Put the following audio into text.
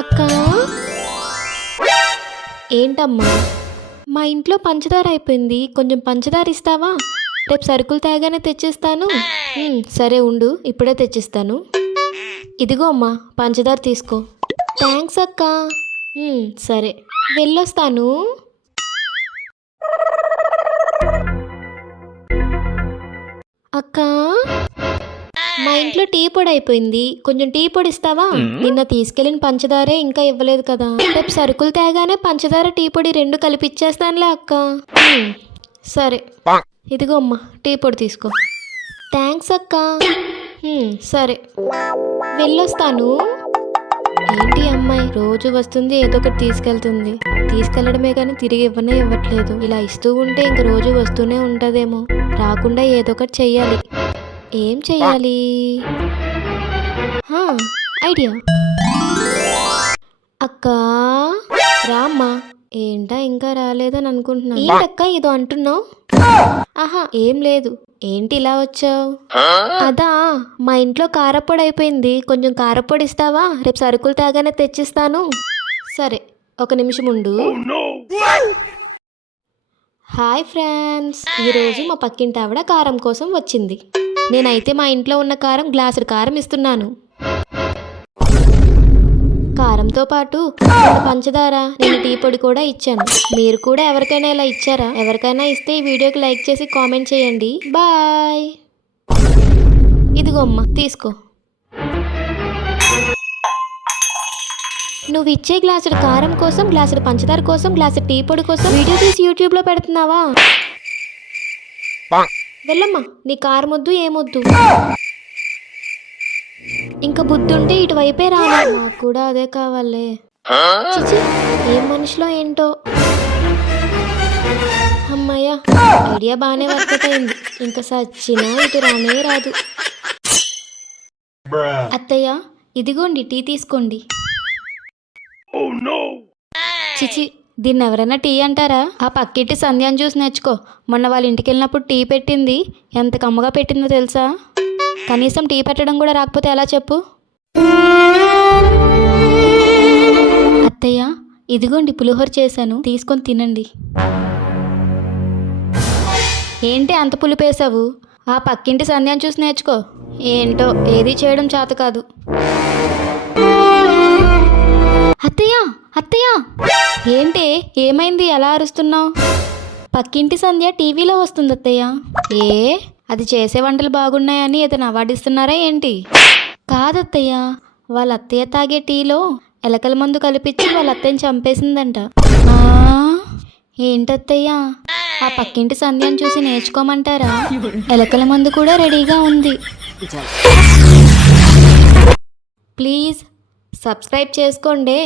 అక్కా ఏంటమ్మా? మా ఇంట్లో పంచదార అయిపోయింది, కొంచెం పంచదార ఇస్తావా? రేపు సరుకులు తేగానే తెచ్చిస్తాను. సరే ఉండు, ఇప్పుడే తెచ్చిస్తాను. ఇదిగో అమ్మా పంచదార తీసుకో. థ్యాంక్స్ అక్కా. సరే వెళ్ళొస్తాను. అక్కా మా ఇంట్లో టీ పొడి అయిపోయింది, కొంచెం టీ పొడి ఇస్తావా? నిన్న తీసుకెళ్ళిన పంచదారే ఇంకా ఇవ్వలేదు కదా, రేపు సరుకులు తేగానే పంచదార టీ పొడి రెండు కలిపి ఇచ్చేస్తానులే అక్క. సరే ఇదిగో అమ్మా టీ పొడి తీసుకో. థ్యాంక్స్ అక్క. సరే వెళ్ళొస్తాను. ఏంటి అమ్మాయి రోజు వస్తుంది, ఏదో ఒకటి తీసుకెళ్తుంది. తీసుకెళ్లడమే కానీ తిరిగి ఇవ్వనే ఇవ్వట్లేదు. ఇలా ఇస్తూ ఉంటే ఇంక రోజు వస్తూనే ఉంటుందేమో. రాకుండా ఏదో ఒకటి చెయ్యాలి. ఏం చెయ్యాలి? ఐడియా. అక్కా రామ్మా. ఏంటా ఇంకా రాలేదని అనుకుంటున్నా. ఏంటక్క ఏదో అంటున్నావు? ఆహా ఏం లేదు. ఏంటి ఇలా వచ్చావు? అదా మా ఇంట్లో కారప్పొడి అయిపోయింది, కొంచెం కారప్పొడి ఇస్తావా? రేపు సరుకులు తేగానే తెచ్చిస్తాను. సరే ఒక నిమిషం ఉండు. హాయ్ ఫ్రెండ్స్, ఈరోజు మా పక్కింటి ఆవిడ కారం కోసం వచ్చింది. నేనైతే మా ఇంట్లో ఉన్న కారం గ్లాసుడు కారం ఇస్తున్నాను. కారంతో పాటు పంచదార, నేను టీ పొడి కూడా ఇచ్చాను. మీరు కూడా ఎవరికైనా ఇలా ఇచ్చారా? ఎవరికైనా ఇస్తే ఈ వీడియోకి లైక్ చేసి కామెంట్ చేయండి. బాయ్. ఇదిగో అమ్మా తీసుకో. నువ్వు ఇచ్చే గ్లాసుడు కారం కోసం, గ్లాసుడు పంచదార కోసం, గ్లాసుడు టీ పొడి కోసం వీడియో తీసి యూట్యూబ్లో పెడుతున్నావా? వెళ్ళమ్మా, నీ కారం వద్దు ఏమొద్దు. ఇంకా బుద్ధి ఉంటే ఇటువైపే రాలే. నాకు కూడా అదే కావాలే. చిచి ఏం మనిషిలో ఏంటో. అమ్మయ్య ఐడియా బాగానే వర్కౌట్ అయింది. ఇంకా సచ్చినా ఇటు రానే రాదు. అత్తయ్య ఇదిగోండి టీ తీసుకోండి. చిచి దీన్ని ఎవరైనా టీ అంటారా? ఆ పక్కింటి సంధ్యాన్ని చూసి నేర్చుకో. మొన్న వాళ్ళ ఇంటికి వెళ్ళినప్పుడు టీ పెట్టింది, ఎంత కమ్మగా పెట్టిందో తెలుసా? కనీసం టీ పెట్టడం కూడా రాకపోతే ఎలా చెప్పు? అత్తయ్య ఇదిగోండి పులిహోర చేశాను, తీసుకొని తినండి. ఏంటి అంత పులిపేసావు? ఆ పక్కింటి సంధ్యాన్ని చూసి నేర్చుకో. ఏంటో ఏది చేయడం చేత కాదు. అత్తయ్య అత్తయ్య ఏంటి ఏమైంది, ఎలా అరుస్తున్నావు? పక్కింటి సంధ్య టీవీలో వస్తుంది అత్తయ్య. అది చేసే వంటలు బాగున్నాయని ఏదైనా అవార్డు ఇస్తున్నారా ఏంటి? కాదత్తయ్య, వాళ్ళ అత్తయ్య తాగే టీలో ఎలకల మందు కలిపించి వాళ్ళ అత్తయ్యని చంపేసిందంట. ఏంటత్తయ్య, ఆ పక్కింటి సంధ్యని చూసి నేర్చుకోమంటారా? ఎలకల మందు కూడా రెడీగా ఉంది. ప్లీజ్ సబ్స్క్రైబ్ చేసుకోండి.